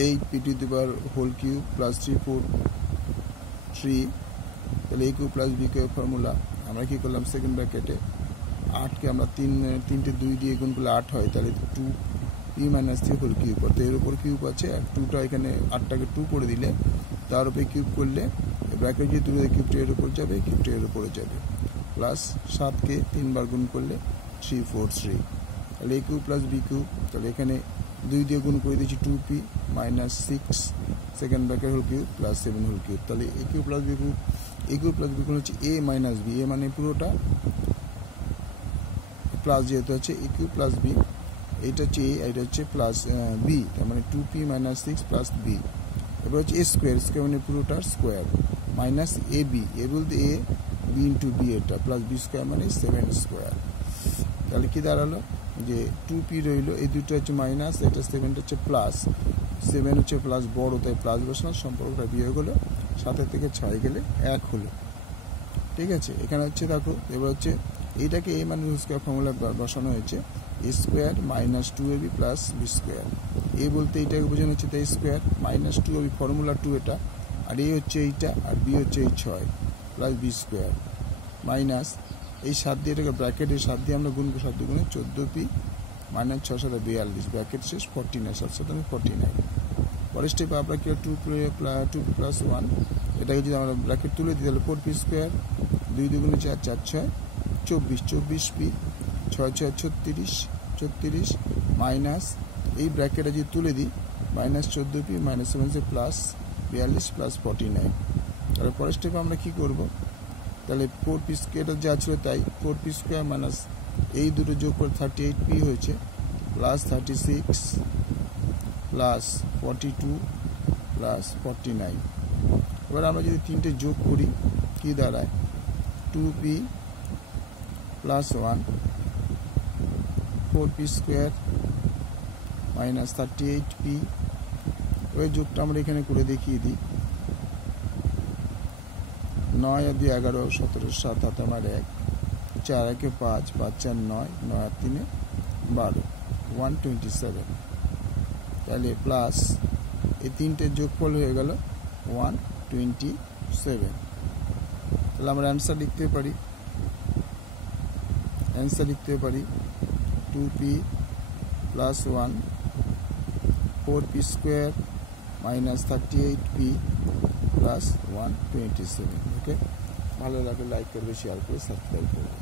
8p to the power whole cube plus 3 4 3 তাহলে a cube plus b cube formula আমরা কি করলাম second ব্র্যাকেটে 8 কে আমরা 3টে 2 দিয়ে গুণ করলে 8 হয় তাহলে 2p - 3 হোল কিউব অর্থাৎ এর উপর কিউব আছে আর 2টা এখানে 8টাকে 2 করে দিলে তার উপরে কিউব করলে ব্র্যাকেট যে তুলে কিউবটা এর উপর যাবে কিউবটা এর উপরে যাবে প্লাস 7 কে 3 বার গুণ করলে 3 4 3 তাহলে a cube plus b cube তাহলে এখানে 2 দিয়ে গুণ করে দিয়েছি 2p - 6 second bracket whole cube plus 7 whole cube তাহলে a cube plus b cube a cube plus b cube হচ্ছে a - b a মানে পুরোটা প্লাস যেহেতু আছে a কিউব প্লাস b এইটা হচ্ছে a এটা হচ্ছে প্লাস b তার মানে 2p - 6 প্লাস b এবার হচ্ছে a স্কয়ার স্কয়ার মানে পুরোটার স্কয়ার মাইনাস ab a বলতে a b ইনটু b এটা প্লাস b স্কয়ার মানে 7 স্কয়ার তাহলে কি দাঁড়ালো যে 2p রইলো এই দুটো হচ্ছে মাইনাস এটা 7টা হচ্ছে প্লাস 7 হচ্ছে প্লাস বড় তাই প্লাস বসানো সম্পর্কটা বিয়োগ হলো 7 থেকে 6 গেলে 1 হলো ঠিক আছে এখানে হচ্ছে দেখো এবার হচ্ছে এইটাকে a মানে স্কয়ার ফর্মুলা বসানো হয়েছে a square minus 2ab plus b square a বলতে এটাকে বোঝানো হচ্ছে তাই স্কয়ার মাইনাস 2ab ফর্মুলা 2 এটা আর a হচ্ছে এইটা আর b হচ্ছে এই 6 প্লাস b স্কয়ার মাইনাস এই 7 দিয়ে এটাকে ব্র্যাকেটের 7 দিয়ে আমরা গুণ করব 7 গুণে 14p মাইনাস 6 7 42 ব্র্যাকেট শেষ 49 7 7 49 পরের স্টেপে আমরা কি 2 প্লাস 1 এটাকে যদি আমরা ব্র্যাকেট তুলে দিই তাহলে 4p স্কয়ার 2 2 গুণে 4 4 6 24 24p 6 6 36 36 মাইনাস এই ব্র্যাকেটে যদি তুলে দিই মাইনাস 14p মাইনাস 7 সে প্লাস 42 প্লাস 49 তাহলে পরের স্টেপে আমরা কি করব তাহলে 4p স্কয়ার যা ছিল তাই 4p স্কয়ার মাইনাস এই দুটো যোগ করে 38p হয়েছে প্লাস 36 প্লাস 42 প্লাস 49 এবার আমরা যদি তিনটে যোগ করি কি দাঁড়ায় 2p plus 1 4p square minus 38p ওই যোগটা আমরা এখানে করে দেখিয়ে দিই 9 আর 2 11 17 7 হাতে আমার 1 4 একে 5 5 4 9 9 আর 3 12 127 তাহলে প্লাস এই তিনটে যোগফল হয়ে গেল 127 তাহলে আমরা অ্যান্সার লিখতে পারি 2p plus 1 4p square minus 38p plus 127 ওকে ভালো লাগলে লাইক করবে শেয়ার করে সাবস্ক্রাইব করবে